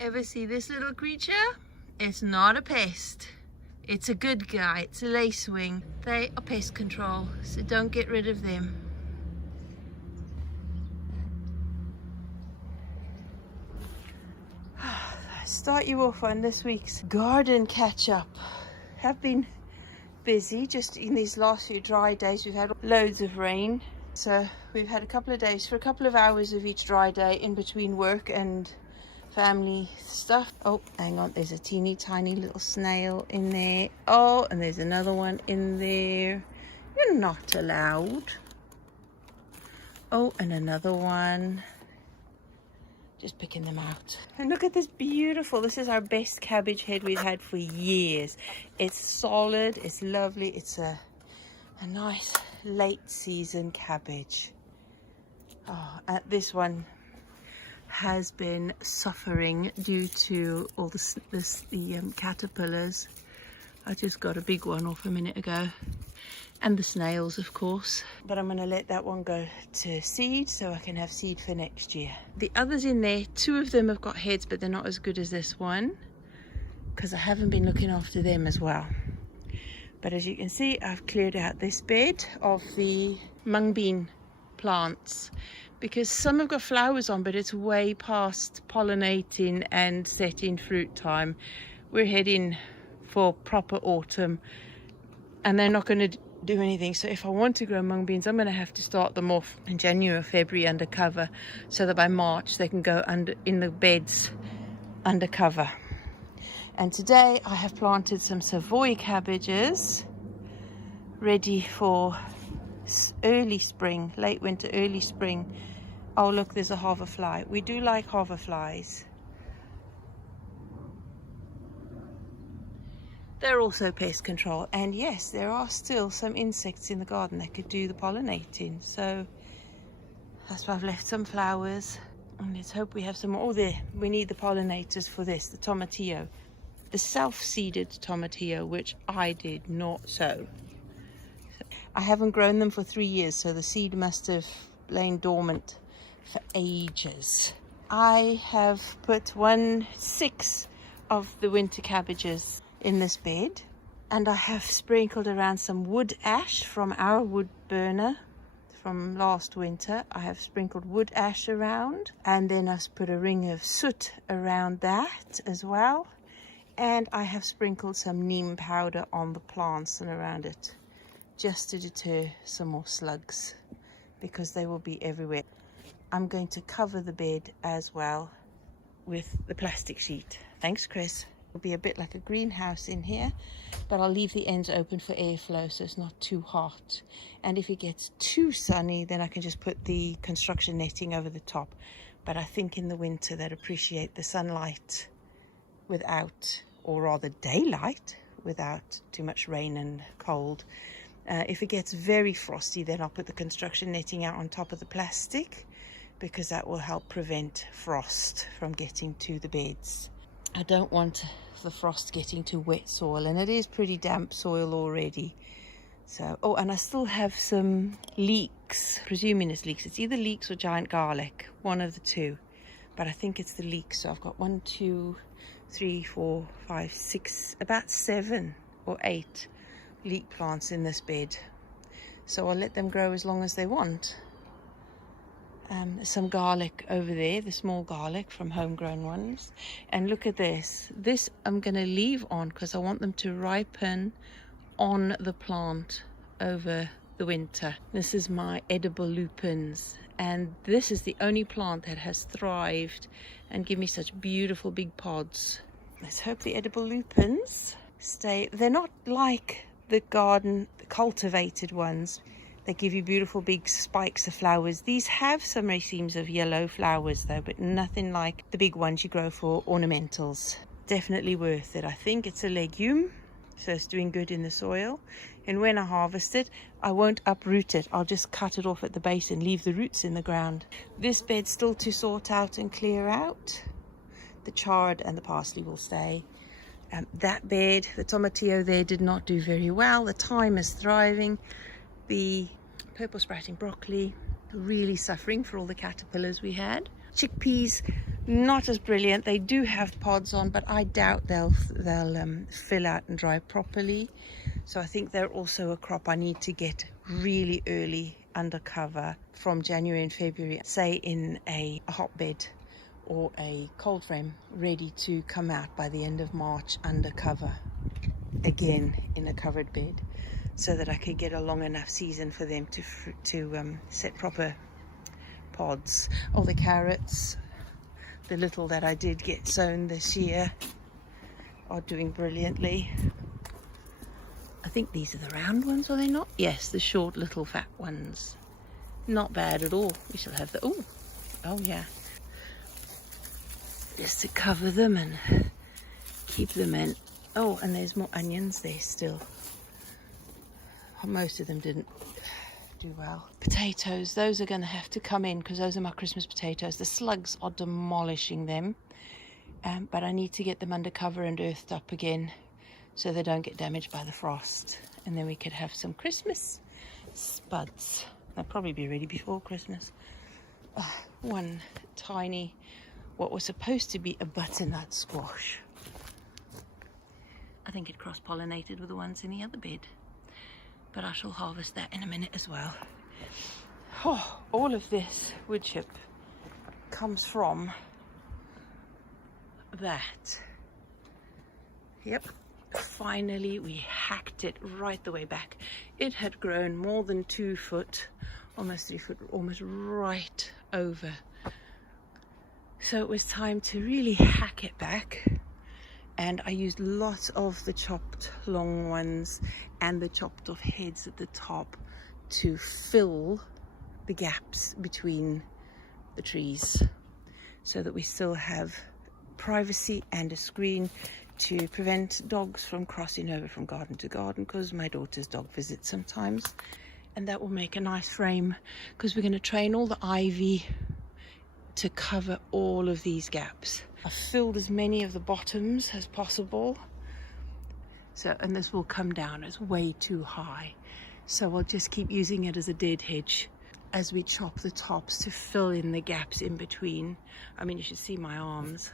Ever see this little creature? It's not a pest. It's a good guy. It's a lacewing. They are pest control, so don't get rid of them. Start you off on this week's garden catch-up. Have been busy just in these last few dry days. We've had loads of rain, so we've had a couple of days for a couple of hours of each dry day in between work and family stuff. Oh, hang on, there's a teeny tiny little snail in there. Oh, and there's another one in there. You're not allowed. Oh, and another one. Just picking them out. And look at this beautiful, this is our best cabbage head we've had for years. It's solid, it's lovely, it's a nice late season cabbage. Oh, this one has been suffering due to all the caterpillars. I just got a big one off a minute ago. And the snails, of course. But I'm going to let that one go to seed so I can have seed for next year. The others in there, 2 of them have got heads, but they're not as good as this one because I haven't been looking after them as well. But as you can see, I've cleared out this bed of the mung bean plants because some have got flowers on, but it's way past pollinating and setting fruit time. We're heading for proper autumn and they're not going to do anything. So if I want to grow mung beans, I'm going to have to start them off in January or February under cover so that by March they can go under in the beds under cover. And today I have planted some Savoy cabbages ready for early spring, late winter, early spring. Oh look, there's a hoverfly. We do like hoverflies. They're also pest control, and yes, there are still some insects in the garden that could do the pollinating, so that's why I've left some flowers, and let's hope we have some more. Oh, there, we need the pollinators for this, the tomatillo, the self-seeded tomatillo, which I did not sow. I haven't grown them for 3 years, so the seed must have lain dormant for ages. I have put 1/6 of the winter cabbages in this bed, and I have sprinkled around some wood ash from our wood burner from last winter. I have sprinkled wood ash around, and then I've put a ring of soot around that as well, and I have sprinkled some neem powder on the plants and around it just to deter some more slugs because they will be everywhere. I'm going to cover the bed as well with the plastic sheet. Thanks, Chris. It'll be a bit like a greenhouse in here, but I'll leave the ends open for airflow so it's not too hot. And if it gets too sunny, then I can just put the construction netting over the top. But I think in the winter they'd appreciate the sunlight without, or rather daylight, without too much rain and cold. If it gets very frosty, then I'll put the construction netting out on top of the plastic because that will help prevent frost from getting to the beds. I don't want the frost getting to wet soil, and it is pretty damp soil already. So, oh, and I still have some leeks, presuming it's leeks. It's either leeks or giant garlic, one of the two, but I think it's the leeks. So I've got 1, 2, 3, 4, 5, 6, about 7 or 8 leek plants in this bed. So I'll let them grow as long as they want. Some garlic over there, the small garlic from homegrown ones. And look at this. This I'm going to leave on because I want them to ripen on the plant over the winter. This is my edible lupins, and this is the only plant that has thrived and give me such beautiful big pods. Let's hope the edible lupins stay. They're not like the garden, the cultivated ones. They give you beautiful big spikes of flowers. These have some racemes of yellow flowers though, but nothing like the big ones you grow for ornamentals. Definitely worth it. I think it's a legume, so it's doing good in the soil. And when I harvest it, I won't uproot it. I'll just cut it off at the base and leave the roots in the ground. This bed's still to sort out and clear out. The chard and the parsley will stay. That bed, the tomatillo there, did not do very well. The thyme is thriving. The purple sprouting broccoli really suffering for all the caterpillars we had. Chickpeas, not as brilliant. They do have pods on, but I doubt they'll fill out and dry properly. So I think they're also a crop I need to get really early under cover from January and February, say in a hotbed or a cold frame, ready to come out by the end of March under cover again in a covered bed, so that I could get a long enough season for them to set proper pods. All the carrots, the little that I did get sown this year, are doing brilliantly. I think these are the round ones, are they not? Yes, the short little fat ones. Not bad at all. We shall have the, oh yeah. Just to cover them and keep them in. Oh, and there's more onions there still. Most of them didn't do well. Potatoes, those are going to have to come in because those are my Christmas potatoes. The slugs are demolishing them, but I need to get them under cover and earthed up again so they don't get damaged by the frost, and then we could have some Christmas spuds. They'll probably be ready before Christmas. One tiny, what was supposed to be a butternut squash. I think it cross-pollinated with the ones in the other bed, but I shall harvest that in a minute as well. Oh, all of this wood chip comes from that. Yep, finally we hacked it right the way back. It had grown more than 2 foot, almost 3 foot, almost right over. So it was time to really hack it back. And I used lots of the chopped long ones and the chopped off heads at the top to fill the gaps between the trees, so that we still have privacy and a screen to prevent dogs from crossing over from garden to garden, because my daughter's dog visits sometimes. And that will make a nice frame, because we're going to train all the ivy to cover all of these gaps. I've filled as many of the bottoms as possible. So, and this will come down, it's way too high. So I'll just keep using it as a dead hedge as we chop the tops to fill in the gaps in between. I mean, you should see my arms.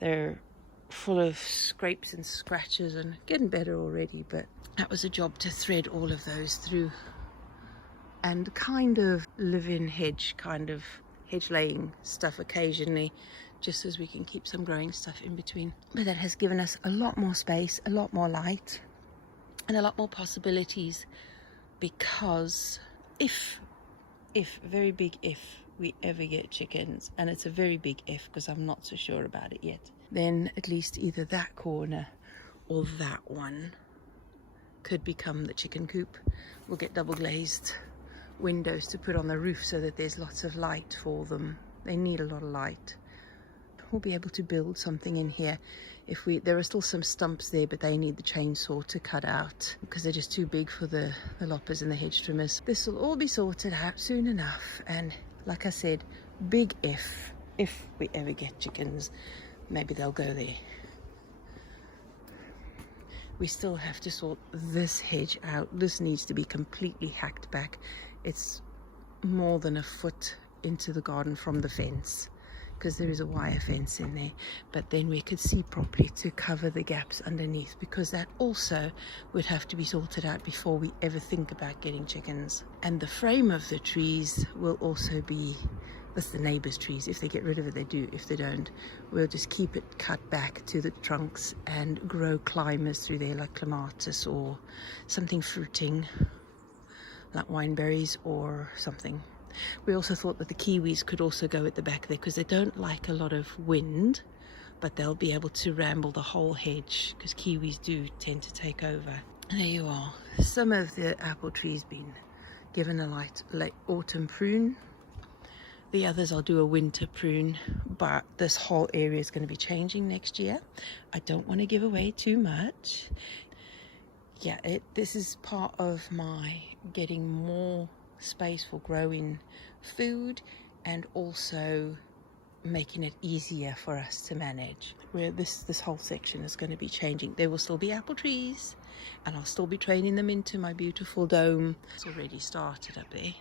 They're full of scrapes and scratches and getting better already, but that was a job to thread all of those through. And kind of live-in hedge, kind of hedge laying stuff occasionally, just as we can keep some growing stuff in between. But that has given us a lot more space, a lot more light, and a lot more possibilities, because if, very big if, we ever get chickens, and it's a very big if because I'm not so sure about it yet, then at least either that corner or that one could become the chicken coop. We'll get double glazed windows to put on the roof so that there's lots of light for them. They need a lot of light. We'll be able to build something in here. There are still some stumps there, but they need the chainsaw to cut out because they're just too big for the loppers and the hedge trimmers. This will all be sorted out soon enough. And like I said, big if we ever get chickens, maybe they'll go there. We still have to sort this hedge out. This needs to be completely hacked back. It's more than a foot into the garden from the fence, because there is a wire fence in there, but then we could see properly to cover the gaps underneath, because that also would have to be sorted out before we ever think about getting chickens. And the frame of the trees will also be, that's the neighbours' trees. If they get rid of it, they do. If they don't, we'll just keep it cut back to the trunks and grow climbers through there, like clematis or something fruiting like wineberries or something. We also thought that the kiwis could also go at the back there, because they don't like a lot of wind, but they'll be able to ramble the whole hedge, because kiwis do tend to take over. There you are. Some of the apple trees been given a late autumn prune. The others I'll do a winter prune, but this whole area is going to be changing next year. I don't want to give away too much. Yeah, this is part of my getting more space for growing food, and also making it easier for us to manage. Where this whole section is going to be changing. There will still be apple trees, and I'll still be training them into my beautiful dome. It's already started up there,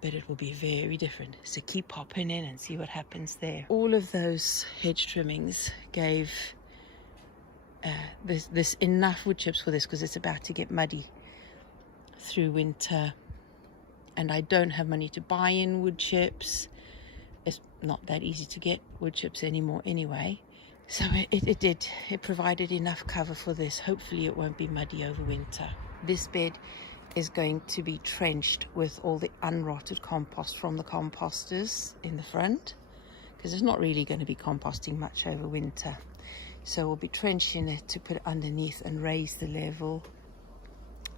but it will be very different. So keep popping in and see what happens there. All of those hedge trimmings gave this enough wood chips for this, because it's about to get muddy through winter, and I don't have money to buy in wood chips. It's not that easy to get wood chips anymore anyway. So it provided enough cover for this. Hopefully it won't be muddy over winter. This bed is going to be trenched with all the unrotted compost from the composters in the front, because it's not really going to be composting much over winter. So we'll be trenching it to put it underneath and raise the level,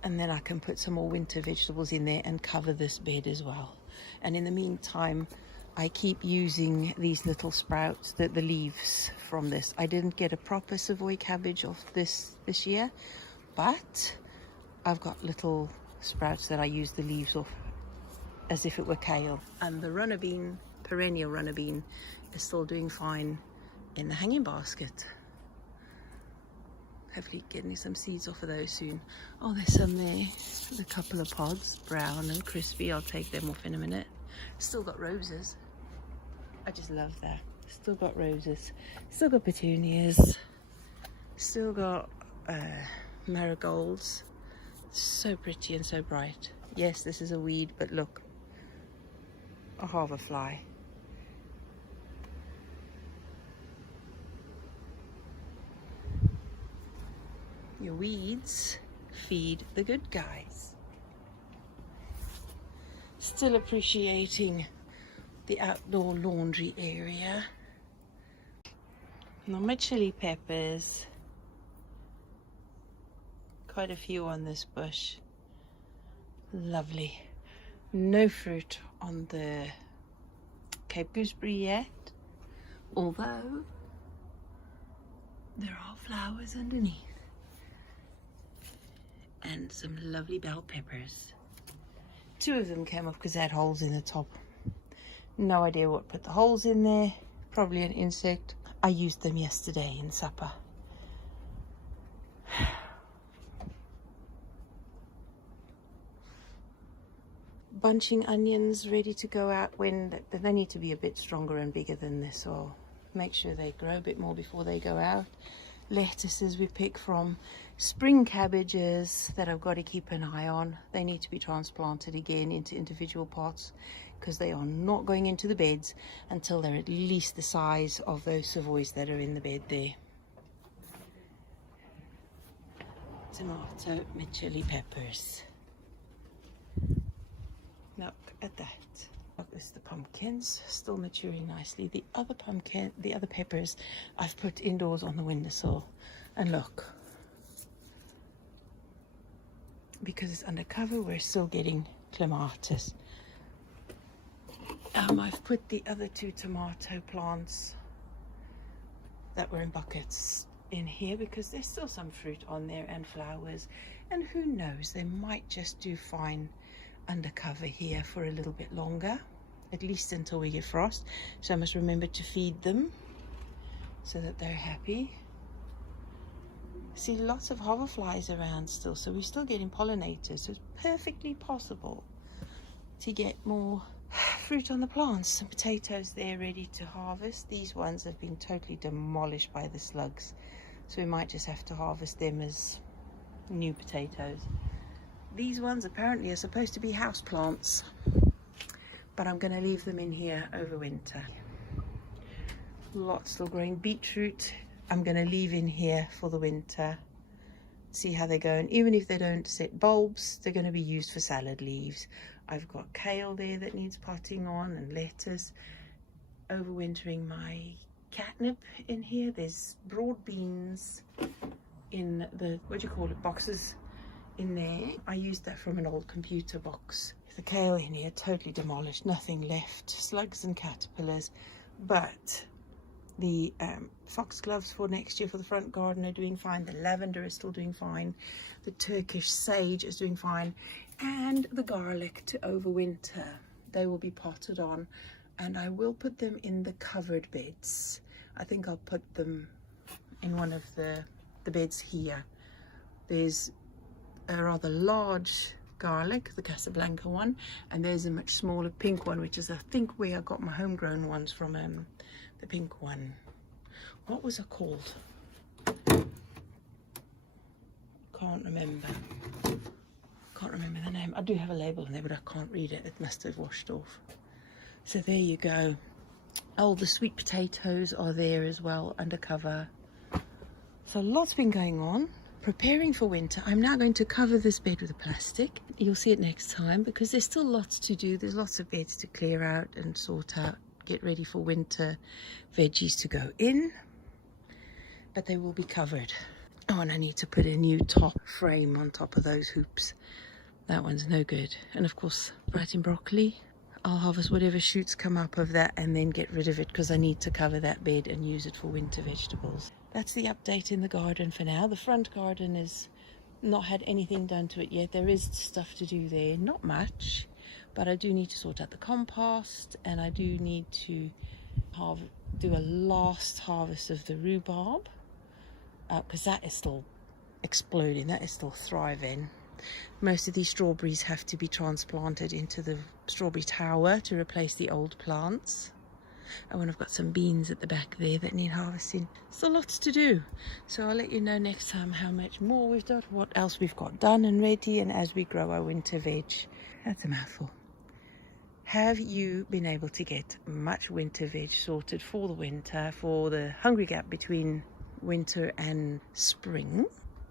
and then I can put some more winter vegetables in there and cover this bed as well. And in the meantime, I keep using these little sprouts, the leaves from this. I didn't get a proper Savoy cabbage off this year, but I've got little sprouts that I use the leaves off as if it were kale. And the runner bean, perennial runner bean, is still doing fine in the hanging basket. Hopefully getting some seeds off of those soon. Oh, there's some there, a couple of pods, brown and crispy. I'll take them off in a minute. Still got roses. I just love that. Still got roses. Still got petunias. Still got marigolds. So pretty and so bright. Yes, this is a weed, but look, a hoverfly. Your weeds feed the good guys. Still appreciating the outdoor laundry area. Now my chili peppers. Quite a few on this bush. Lovely. No fruit on the Cape gooseberry yet, although there are flowers underneath. And some lovely bell peppers. 2 of them came off because they had holes in the top. No idea what put the holes in there. Probably an insect. I used them yesterday in supper. Bunching onions ready to go out when they need to be a bit stronger and bigger than this, or make sure they grow a bit more before they go out. Lettuces we pick from. Spring cabbages that I've got to keep an eye on. They need to be transplanted again into individual pots, because they are not going into the beds until they're at least the size of those Savoys that are in the bed there. Tomato with chili peppers. Look at that. Look, this is the pumpkins, still maturing nicely. The other peppers I've put indoors on the windowsill. And look, because it's undercover, we're still getting clematis. I've put the other 2 tomato plants that were in buckets in here because there's still some fruit on there and flowers. And who knows, they might just do fine undercover here for a little bit longer, at least until we get frost. So I must remember to feed them so that they're happy. See lots of hoverflies around still, so we're still getting pollinators, so it's perfectly possible to get more fruit on the plants. Some potatoes there ready to harvest. These ones have been totally demolished by the slugs, so we might just have to harvest them as new potatoes. These ones apparently are supposed to be house plants, but I'm going to leave them in here over winter. Lots still growing. Beetroot I'm going to leave in here for the winter, see how they go, and even if they don't set bulbs, they're going to be used for salad leaves. I've got kale there that needs potting on, and lettuce. Overwintering my catnip in here. There's broad beans in the, what do you call it, boxes in there. I used that from an old computer box. The kale in here totally demolished, nothing left, slugs and caterpillars. But the foxgloves for next year for the front garden are doing fine. The lavender is still doing fine. The Turkish sage is doing fine. And the garlic to overwinter. They will be potted on, and I will put them in the covered beds. I think I'll put them in one of the beds here. There's a rather large garlic, the Casablanca one, and there's a much smaller pink one, which is I think where I got my homegrown ones from. The pink one, what was it called? Can't remember the name. I do have a label in there, but I can't read it. It must have washed off. So there you go. Oh, the sweet potatoes are there as well, undercover. So lots been going on, preparing for winter. I'm now going to cover this bed with a plastic. You'll see it next time because there's still lots to do. There's lots of beds to clear out and sort out, get ready for winter veggies to go in, but they will be covered. Oh, and I need to put a new top frame on top of those hoops. That one's no good. And of course, Brighton broccoli. I'll harvest whatever shoots come up of that and then get rid of it because I need to cover that bed and use it for winter vegetables. That's the update in the garden for now. The front garden is not had anything done to it yet. There is stuff to do there, not much, but I do need to sort out the compost, and I do need to do a last harvest of the rhubarb because that is still exploding, that is still thriving. Most of these strawberries have to be transplanted into the strawberry tower to replace the old plants. Oh, and I've got some beans at the back there that need harvesting. Still lots to do. So I'll let you know next time how much more we've got, what else we've got done and ready, and as we grow our winter veg. That's a mouthful. Have you been able to get much winter veg sorted for the winter, for the hungry gap between winter and spring?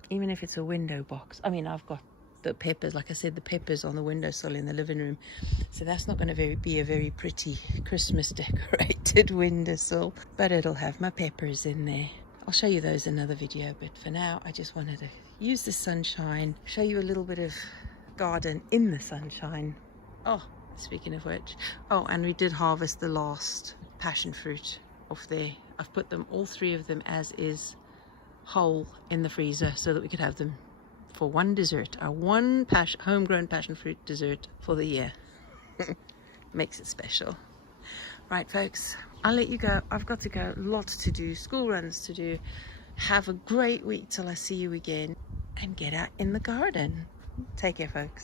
Even if it's a window box. I mean, I've got the peppers, like I said, the peppers on the windowsill in the living room, so that's not going to be a very pretty Christmas decorated windowsill, but it'll have my peppers in there. I'll show you those in another video, but for now I just wanted to use the sunshine, show you a little bit of garden in the sunshine. Oh, speaking of which, oh, and we did harvest the last passion fruit off there. I've put them, all three of them as is, whole in the freezer so that we could have them for one dessert, our one homegrown passion fruit dessert for the year. Makes it special. Right, folks, I'll let you go. I've got to go. Lots to do, school runs to do. Have a great week till I see you again, and get out in the garden. Take care, folks.